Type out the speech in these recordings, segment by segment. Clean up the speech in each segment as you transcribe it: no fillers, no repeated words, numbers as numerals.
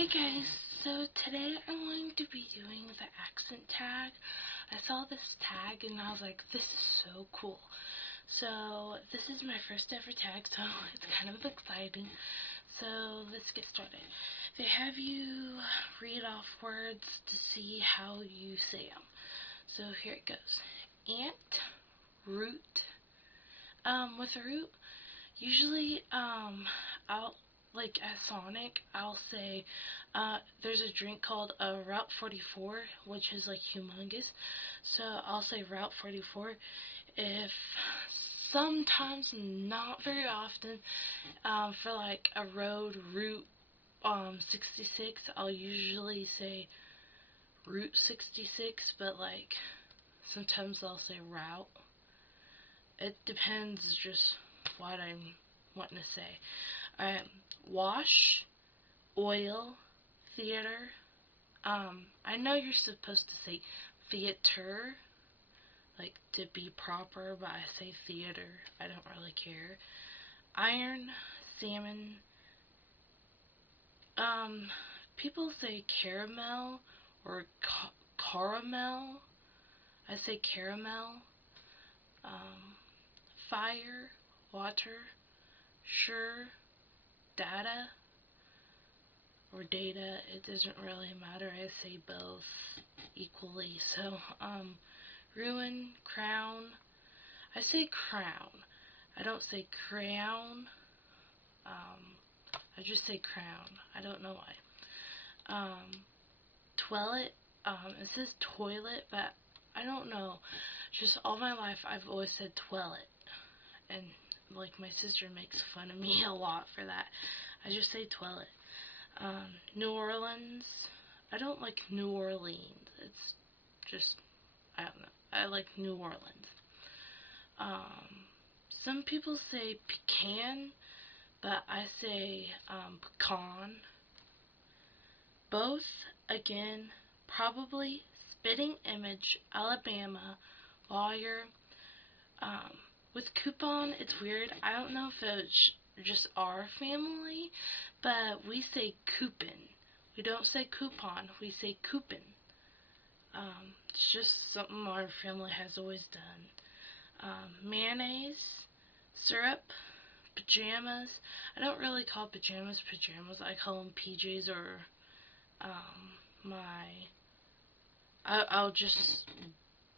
Hey guys, so today I'm going to be doing the accent tag. I saw this tag and I was like, this is so cool. So this is my first ever tag, so it's kind of exciting. So let's get started. They have you read off words to see how you say them. So here it goes. Ant, root. With a root, usually like at Sonic, I'll say, there's a drink called Route 44, which is like humongous. So I'll say Route 44. If sometimes, not very often, for like a Route 66, I'll usually say Route 66, but like sometimes I'll say Route. It depends just what I'm wanting to say. Alright, wash, oil, theater. I know you're supposed to say theater, like to be proper, but I say theater. I don't really care. Iron, salmon. People say caramel or caramel. I say caramel. Fire, water, sure, data, or data, it doesn't really matter. I say both equally. So, ruin, crown. I say crown. I don't say crayon. I just say crown. I don't know why. Toilet. It says toilet, but I don't know. Just all my life, I've always said toilet. And, like, my sister makes fun of me a lot for that. I just say toilet. New Orleans. I don't like New Orleans. It's just, I don't know. I like New Orleans. Some people say pecan, but I say pecan. Both, again, probably, spitting image, Alabama, lawyer. With coupon, it's weird. I don't know if it's just our family, but we say coupon. We don't say coupon, we say coupon. It's just something our family has always done. Mayonnaise, syrup, pajamas. I don't really call pajamas pajamas. I call them PJs or I'll just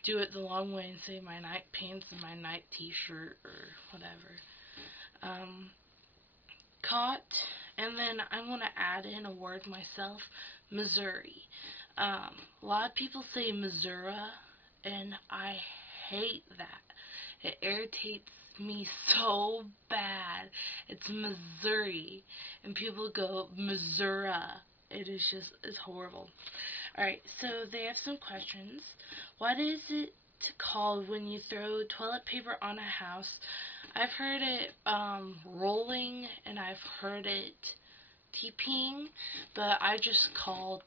do it the long way and say my night pants and my night t-shirt or whatever. Caught, and then I'm going to add in a word myself, Missouri. A lot of people say Missouri, and I hate that. It irritates me so bad. It's Missouri, and people go Missouri. It's horrible. Alright, so they have some questions. What is it called when you throw toilet paper on a house? I've heard it rolling, and I've heard it TPing, but I just call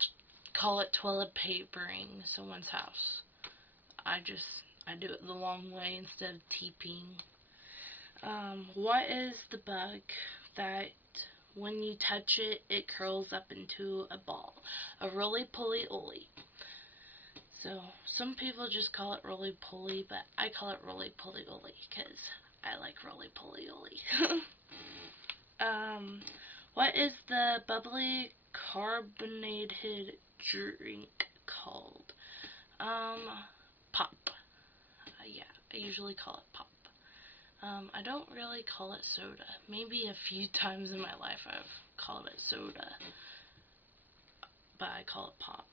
it toilet papering someone's house. I do it the long way instead of TPing. What is the bug that when you touch it, it curls up into a ball? A roly-poly-oly. So, some people just call it roly-poly, but I call it roly-poly-oly because I like roly-poly-oly. What is the bubbly carbonated drink called? Pop. Yeah, I usually call it pop. I don't really call it soda. Maybe a few times in my life I've called it soda, but I call it pop.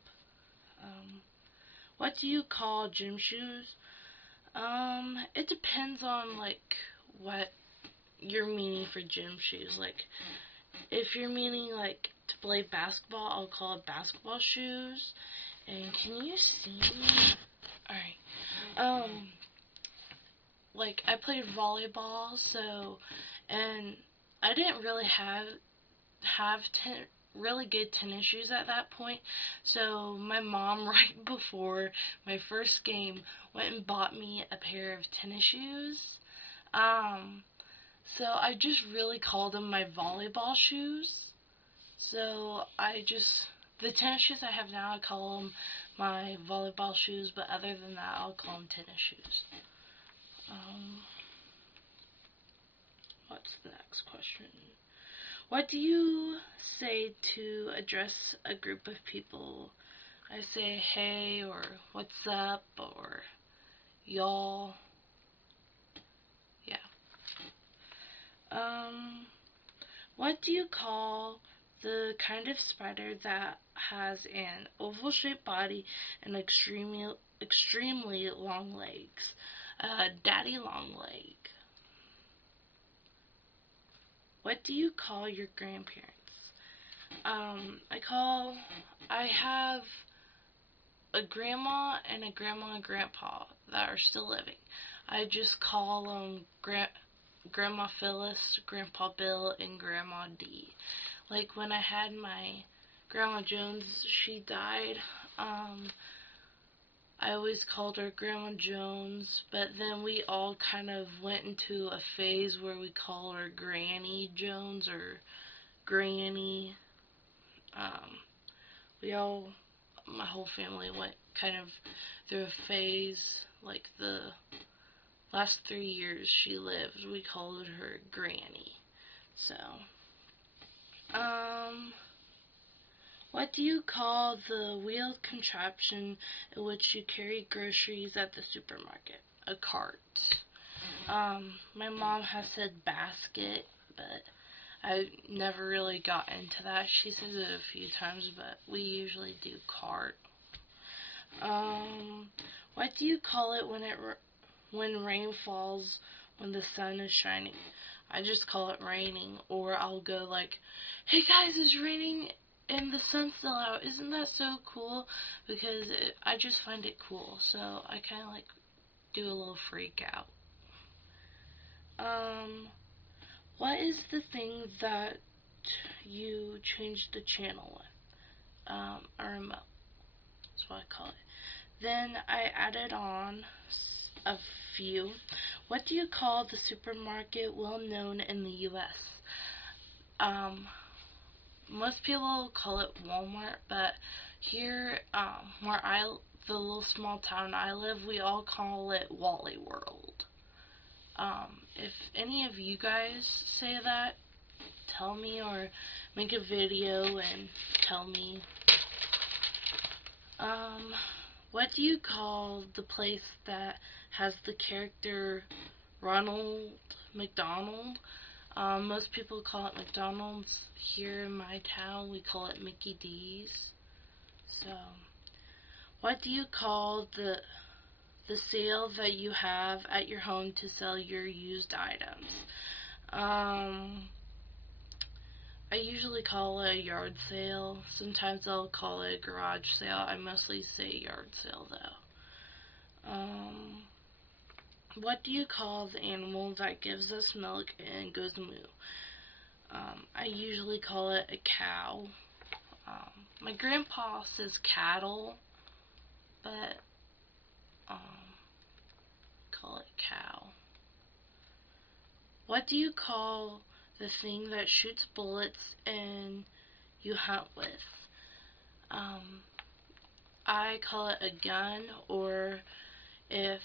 What do you call gym shoes? It depends on, like, what you're meaning for gym shoes. Like, if you're meaning, like, to play basketball, I'll call it basketball shoes. And can you see me? Alright. Like, I played volleyball, so, and I didn't really have really good tennis shoes at that point, so my mom, right before my first game, went and bought me a pair of tennis shoes. So I just really called them my volleyball shoes. So the tennis shoes I have now, I call them my volleyball shoes, but other than that, I'll call them tennis shoes. What's the next question? What do you say to address a group of people? I say hey, or what's up, or y'all. Yeah. What do you call the kind of spider that has an oval-shaped body and extremely long legs? Daddy long leg. What do you call your grandparents? I have a grandma and and grandpa that are still living. I just call them Grandma Phyllis, Grandpa Bill, and Grandma Dee. Like when I had my Grandma Jones, she died. I always called her Grandma Jones, but then we all kind of went into a phase where we call her Granny Jones or Granny. My whole family went kind of through a phase, like the last 3 years she lived, we called her Granny. So, what do you call the wheeled contraption in which you carry groceries at the supermarket? A cart. My mom has said basket, but I never really got into that. She says it a few times, but we usually do cart. What do you call it when rain falls when the sun is shining? I just call it raining, or I'll go like, hey guys, it's raining and the sun's still out. Isn't that so cool? Because I just find it cool, so I kind of like do a little freak out. What is the thing that you changed the channel with? A remote. That's what I call it. Then I added on a few. What do you call the supermarket well known in the U.S.? Most people call it Walmart, but here, the little small town I live, we all call it Wally World. If any of you guys say that, tell me, or make a video and tell me. What do you call the place that has the character Ronald McDonald? Most people call it McDonald's. Here in my town, we call it Mickey D's. So, what do you call the sale that you have at your home to sell your used items? I usually call it a yard sale. Sometimes I'll call it a garage sale. I mostly say yard sale though. What do you call the animal that gives us milk and goes moo? I usually call it a cow. My grandpa says cattle, but call it cow. What do you call the thing that shoots bullets and you hunt with? I call it a gun, or if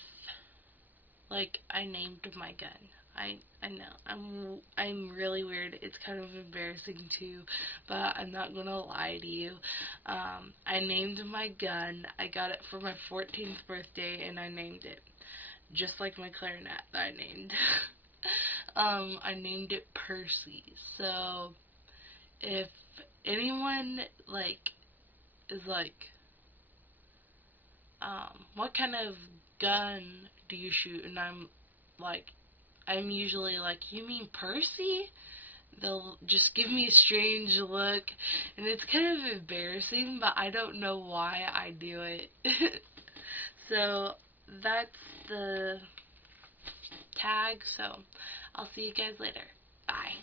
like I named my gun. I know I'm really weird. It's kind of embarrassing too, but I'm not gonna lie to you. I named my gun. I got it for my 14th birthday, and I named it just like my clarinet that I named. I named it Percy. So if anyone is what kind of gun do you shoot? And I'm usually like, you mean Percy? They'll just give me a strange look, and it's kind of embarrassing, but I don't know why I do it. So that's the tag, so I'll see you guys later. Bye.